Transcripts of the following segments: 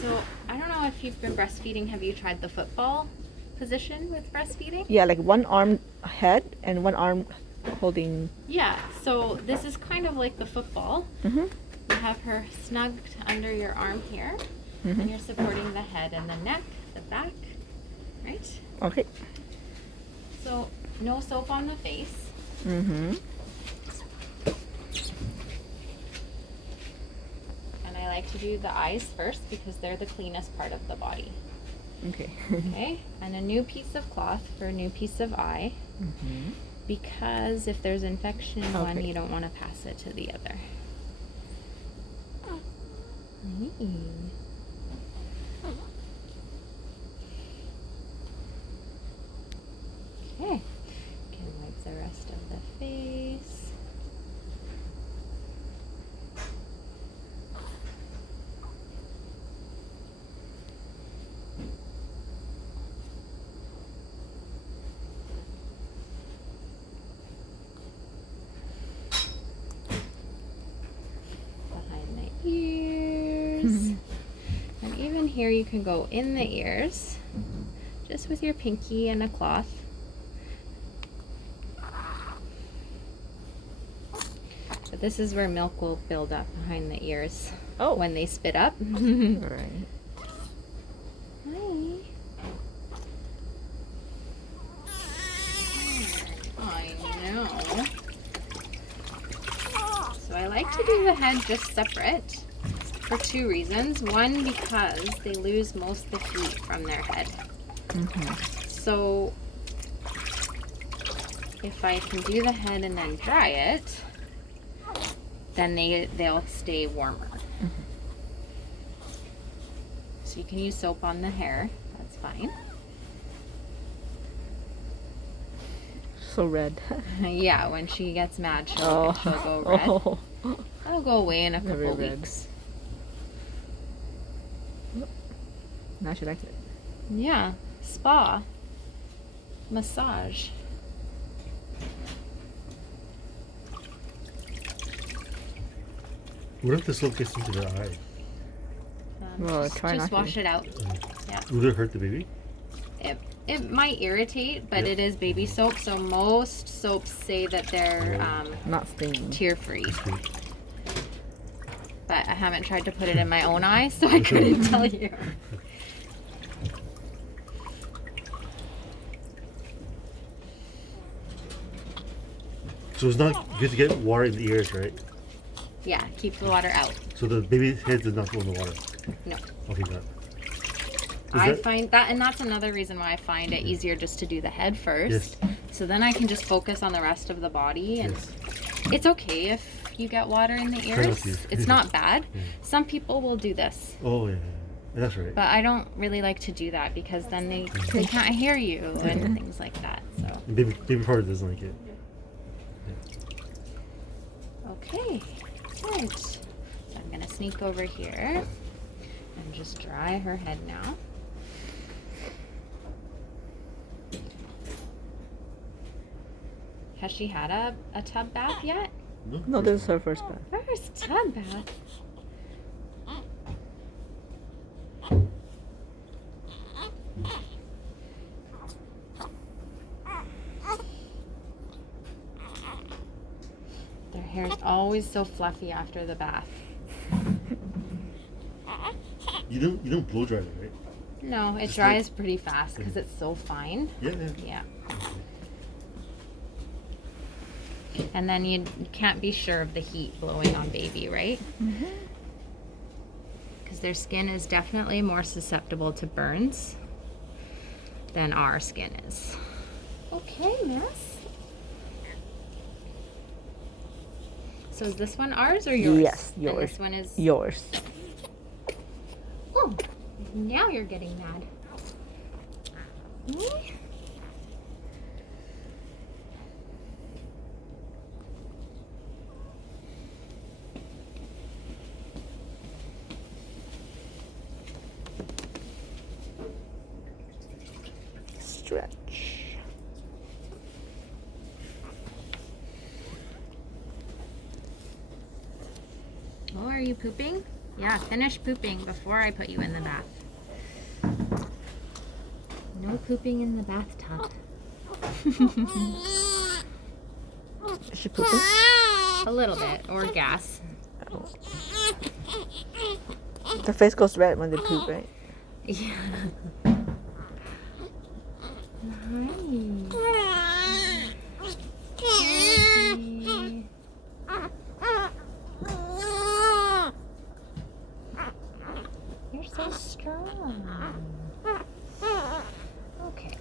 So I don't know if you've been breastfeeding. Have you tried the football position with breastfeeding? Yeah, like one arm head and one arm holding. Yeah, so this is kind of like the football. Mm-hmm. You have her snugged under your arm here, and you're supporting the head and the neck, the back, right? Okay. So no soap on the face. Mm-hmm. And I like to do the eyes first because they're the cleanest part of the body. Okay. Okay, and a new piece of cloth for a new piece of eye. Mm-hmm. Because if there's infection in one, Okay. you don't want to pass it to the other. Okay, can wipe the rest of the face. Behind the ears. And even here you can go in the ears, just with your pinky and a cloth. But this is where milk will build up behind the ears when they spit up. Right. Hi. I know. So I like to do the head just separate for two reasons. One, because they lose most of the heat from their head. Mm-hmm. So if I can do the head and then dry it, then they'll stay warmer. Mm-hmm. So you can use soap on the hair, that's fine. So red. Yeah, when she gets mad, she'll go red. Oh. That'll go away in a Very couple red. weeks. Now she likes it. Yeah, spa, massage. What if the soap gets into the eye? Well, try just not to. wash it out. Yeah. Would it hurt the baby? It might irritate, but Yeah. it is baby soap, so most soaps say that they're Not stinging. tear-free. Sweet. But I haven't tried to put it in my own eye, so I couldn't tell you. So it's not good to get water in the ears, right? Yeah, keep the water out. So the baby's head does not go in the water. No. Okay, got it. I find that, and that's another reason why I find it easier just to do the head first. Yes. So then I can just focus on the rest of the body, and Yes. it's okay if you get water in the Try not ears. to. It's not bad. Yeah. Some people will do this, Oh yeah, that's right. but I don't really like to do that because then they can't hear you and things like that. So Baby probably doesn't like it. okay, good. So I'm gonna sneak over here and just dry her head now. Has she had a tub bath yet? No, this is her first bath. First tub bath. Their hair's always so fluffy after the bath. You don't blow dry it, right? No, it Just dries pretty fast because it's so fine. Yeah, yeah. Yeah. And then you can't be sure of the heat blowing on baby, right? Because their skin is definitely more susceptible to burns than our skin is. Okay, miss. So is this one ours or yours? Yes, And yours. this one is Yours. Oh, now you're getting mad. Stretch. Oh, are you pooping? Yeah, finish pooping before I put you in the bath. No pooping in the bathtub. Is she pooping? A little bit, or gas. Oh. The face goes red when they poop, right? Yeah. You're so strong. Okay.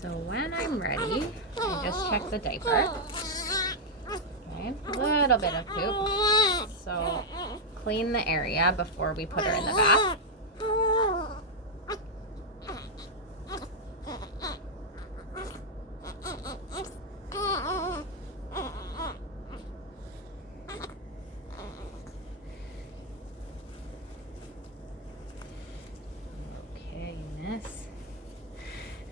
So when I'm ready, I just check the diaper. Okay. A little bit of poop. So clean the area before we put her in the bath.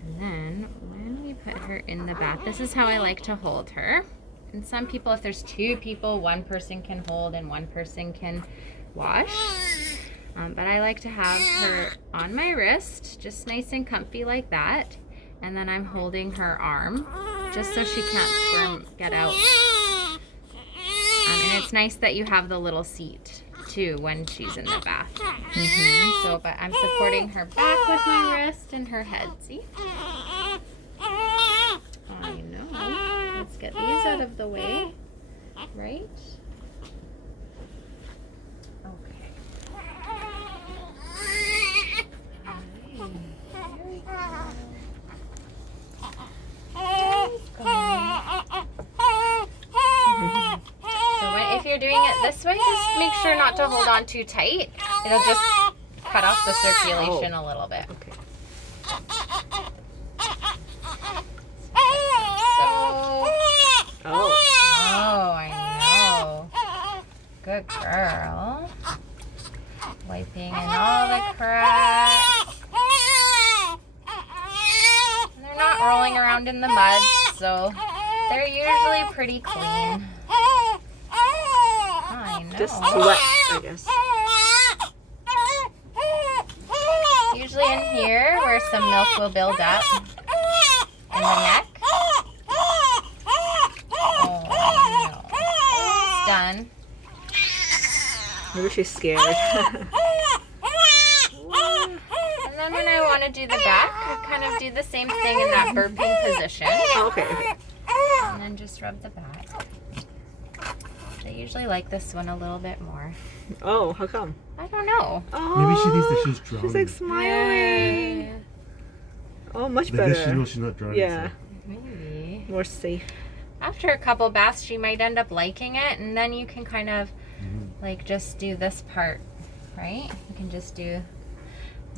And then when we put her in the bath, this is how I like to hold her. And some people, if there's two people, one person can hold and one person can wash. But I like to have her on my wrist, just nice and comfy like that. And then I'm holding her arm, just so she can't squirm, get out. And it's nice that you have the little seat too when she's in the bath. So, but I'm supporting her back with my wrist and her head. See? I know. Let's get these out of the way. Right? Okay. If you're doing it this way, just make sure not to hold on too tight. It'll just cut off the circulation a little bit. Okay. Oh, I know. Good girl. Wiping in all the cracks. And they're not rolling around in the mud, so they're usually pretty clean. Just wet, I guess. Usually in here where some milk will build up in the neck. Oh, no. It's done. Maybe she's scared. And then when I want to do the back, I kind of do the same thing in that burping position. Okay. And then just rub the back. I usually like this one a little bit more. Oh, how come? I don't know. Oh, Maybe she thinks that she's drowning. She's like smiling. Oh, much I better. guess she knows she's not drowning. Yeah. So. Maybe. More safe. After a couple baths, she might end up liking it, and then you can kind of like just do this part, right? You can just do,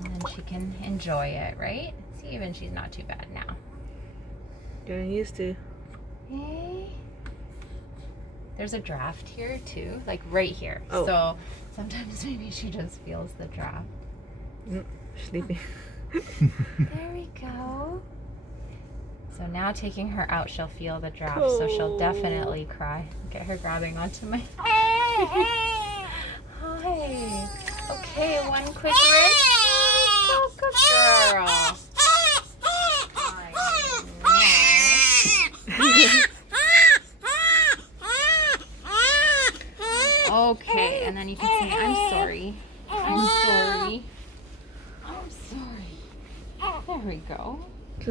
and then she can enjoy it, right? See, even she's not too bad now. Getting used to. Hey. There's a draft here too, like right here. Oh. So sometimes maybe she just feels the draft. Sleeping. There we go. So now taking her out, she'll feel the draft, so she'll definitely cry. Get her grabbing onto my... Hi. Okay, one quick rinse. Oh, good girl. Okay, and then you can say, I'm sorry. I'm sorry. I'm sorry. There we go.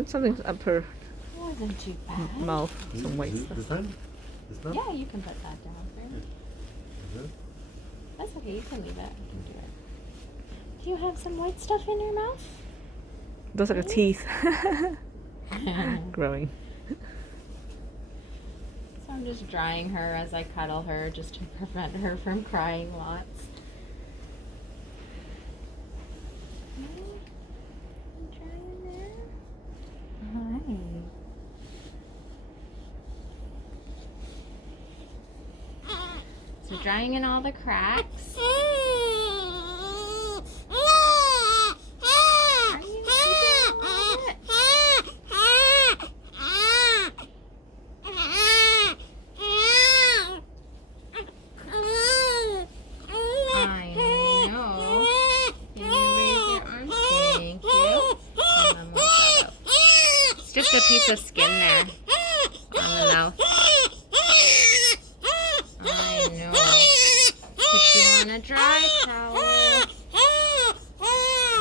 Something's up her Wasn't too bad. mouth. Some white stuff. This time? This time? Yeah, you can put that down there. Okay. That's okay, you can leave it. I can do it. Do you have some white stuff in your mouth? Those are the teeth. Growing. So I'm just drying her as I cuddle her just to prevent her from crying lots. Okay. I'm drying there. Hi. So drying in all the cracks. Are you keeping all of it? I a piece of skin there on the mouth. I know. Put you on a dry towel.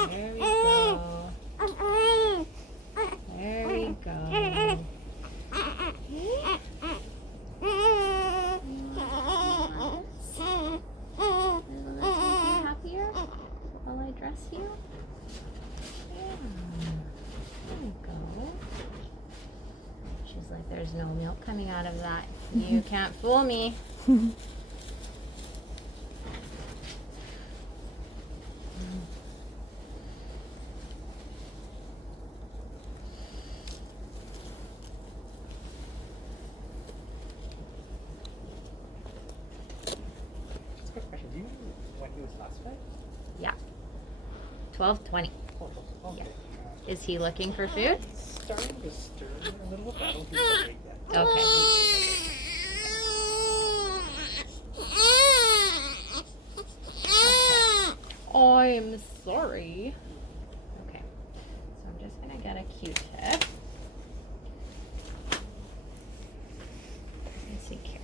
There we go. There we go. Happier while I dress you? Yeah. There we go. She's like, there's no milk coming out of that. You can't fool me. Quick question. Do you know when he was last fed? Yeah. 12:20. Oh, okay. Is he looking for food? Starting to stir a little bit. I don't think he's ate yet. Okay. I'm sorry. Okay. So I'm just gonna get a Q-tip. Let's see here.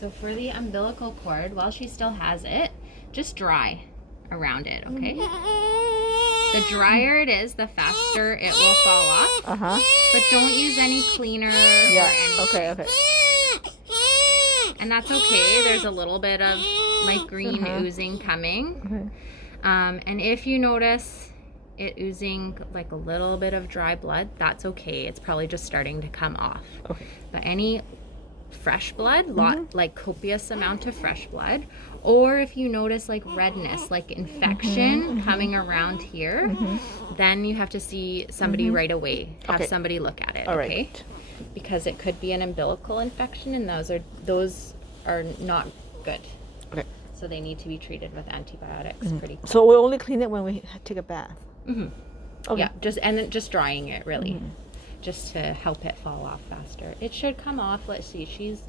So for the umbilical cord, while she still has it, just dry around it, okay? The drier it is, the faster it will fall off. Uh-huh. But don't use any cleaner Yeah. or anything. Okay. And that's okay. There's a little bit of like green oozing coming. Okay. And if you notice it oozing like a little bit of dry blood, that's okay. It's probably just starting to come off. Okay. But any fresh blood, like copious amount of fresh blood, or if you notice like redness, like infection coming around here, then you have to see somebody right away. Have Okay. somebody look at it, All okay? right. Because it could be an umbilical infection, and those are not good. Okay. So they need to be treated with antibiotics pretty quick. So we only clean it when we take a bath. Okay. Yeah, just drying it really, just to help it fall off faster. It should come off. Let's see, she's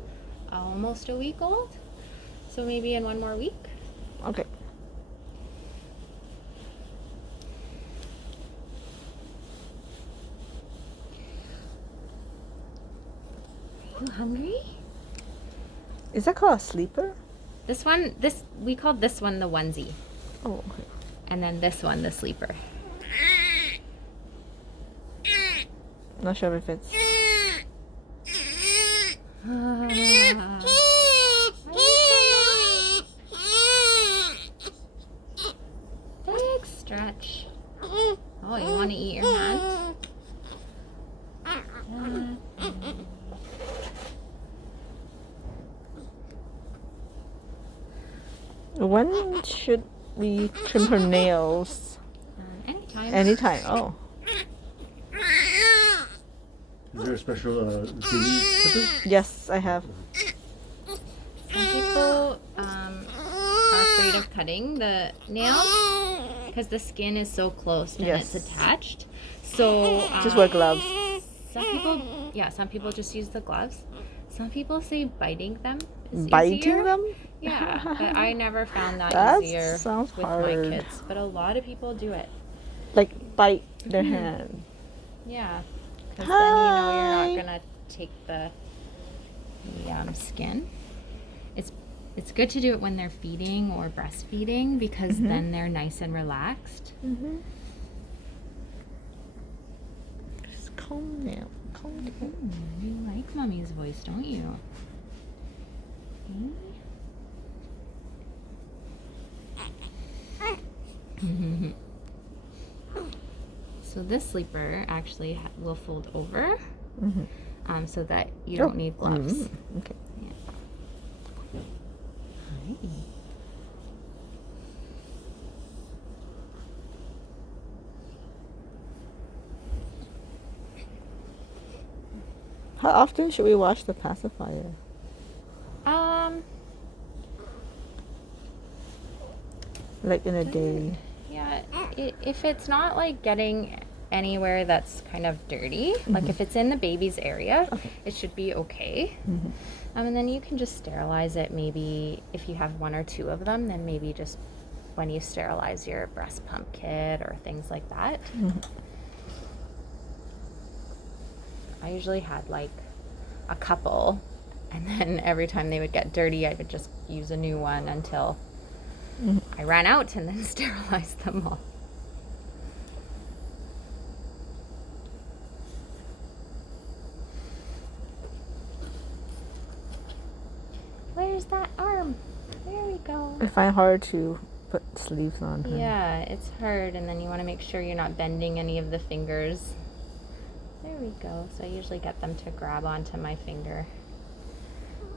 almost a week old, so maybe in 1 more week. Okay. Are you hungry? Is that called a sleeper? We called this one the onesie, Oh, okay. and then this one the sleeper. Not sure if it's. Big stretch. Oh, you want to eat your hand? When should we trim her nails? Anytime. Anytime. Oh. Is there a special baby clipper? Yes, I have. Some people are afraid of cutting the nails because the skin is so close and Yes. it's attached. So Just wear gloves. some people just use the gloves. Some people say biting them is Biting easier. them? Yeah, but I never found that That easier sounds with hard. my kids. But a lot of people do it. Like bite their hand. Yeah, because then you know you're Hi. not gonna take the skin. It's good to do it when they're feeding or breastfeeding because then they're nice and relaxed. Just calm down. Calm down. You like Mommy's voice, don't you? So this sleeper actually will fold over, so that you don't need gloves. Okay. Hi. How often should we wash the pacifier? Like in a day. Yeah, if it's not like getting anywhere that's kind of dirty, like if it's in the baby's area, it should be okay. And then you can just sterilize it. Maybe if you have 1 or 2 of them, then maybe just when you sterilize your breast pump kit or things like that. I usually had like a couple, and then every time they would get dirty, I would just use a new one until I ran out and then sterilized them all. Where's that arm? There we go. I find it hard to put sleeves on her. Yeah, it's hard, and then you want to make sure you're not bending any of the fingers. There we go. So I usually get them to grab onto my finger.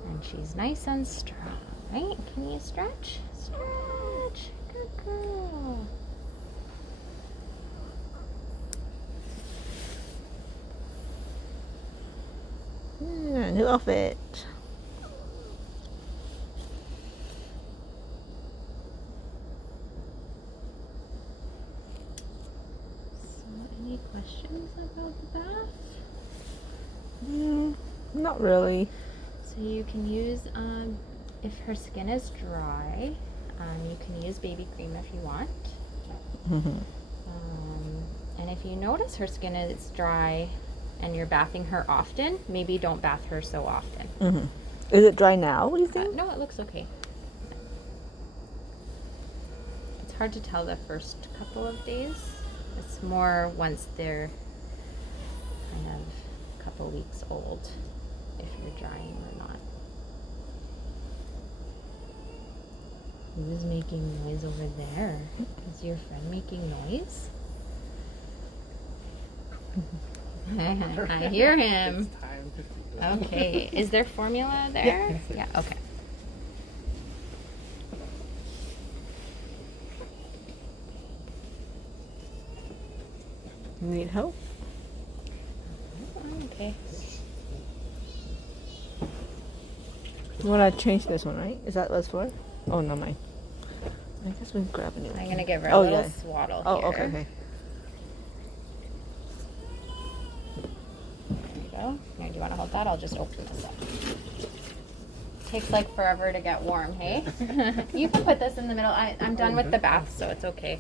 And she's nice and strong, right? Can you stretch? Stretch. Good girl. Yeah, new outfit. So any questions about the bath? Not really. So you can use, if her skin is dry, you can use baby cream if you want. And if you notice her skin is dry and you're bathing her often, maybe don't bath her so often. Is it dry now, what do you think? No, it looks okay. It's hard to tell the first couple of days. It's more once they're kind of a couple weeks old, if you're drying or not. Who's making noise over there? Is your friend making noise? I hear him. It's time to feed them. Okay. Is there formula there? Yeah. Okay. Need help? Okay. You want to change this one, right? Is that what's for? Oh, no, mine. I guess we can grab a new one. I'm gonna give her a little swaddle Oh, here. okay, okay. There you go. Now, do you want to hold that? I'll just open this up. Takes like forever to get warm, hey? You can put this in the middle. I'm done with the bath, so it's okay.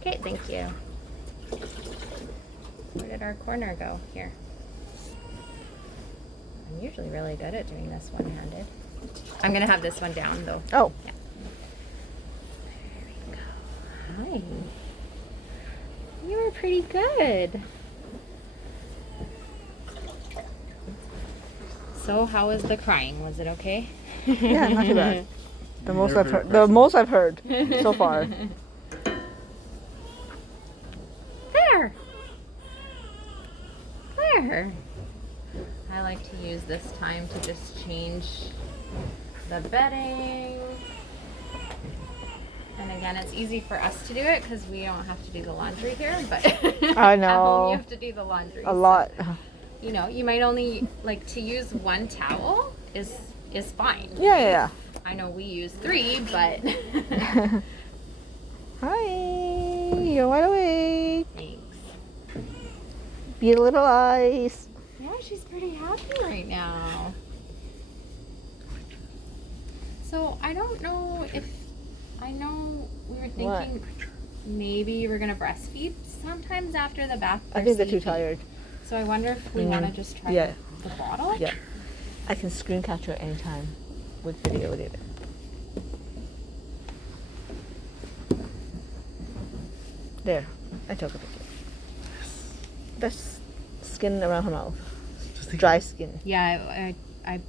Okay, thank you. Where did our corner go? Here. I'm usually really good at doing this one-handed. I'm gonna have this one down though. Oh. Yeah. There we go. Hi. You were pretty good. So how was the crying? Was it okay? Yeah, not too bad. The most They're I've very heard. The most I've heard so far. There. There. I like to use this time to just change the bedding. And again, it's easy for us to do it because we don't have to do the laundry here, but I at home know. you have to do the laundry. A lot. You know, you might only like to use one towel is fine. Yeah, yeah, I know we use 3, but yeah. Hi. You're wide awake. thanks. Be a little eyes. Yeah, she's pretty happy right now. So I don't know if I know we were thinking maybe you were gonna breastfeed sometimes after the bath. I think they're too sleepy. tired. So I wonder if we want to just try Yeah. the bottle. Yeah. I can screen capture anytime with video with it. There. I took a picture. That's skin around her mouth. Just take Dry skin. Yeah, I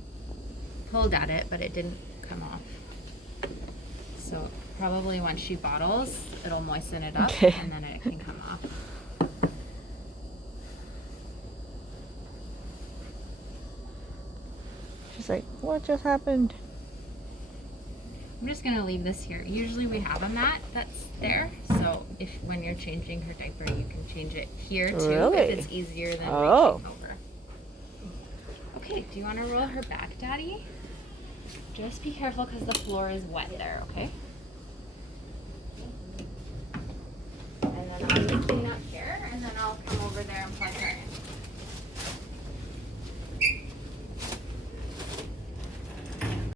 pulled at it, but it didn't come off. So probably once she bottles, it'll moisten it up, Okay. and then it can come off. She's like, what just happened? I'm just gonna leave this here. Usually we have a mat that's there, so if when you're changing her diaper, you can change it here too Really? if it's easier than Oh. reaching over. Okay, do you want to roll her back, Daddy? Just be careful because the floor is wet there, okay? And then I'll clean up here, and then I'll come over there and plug her in.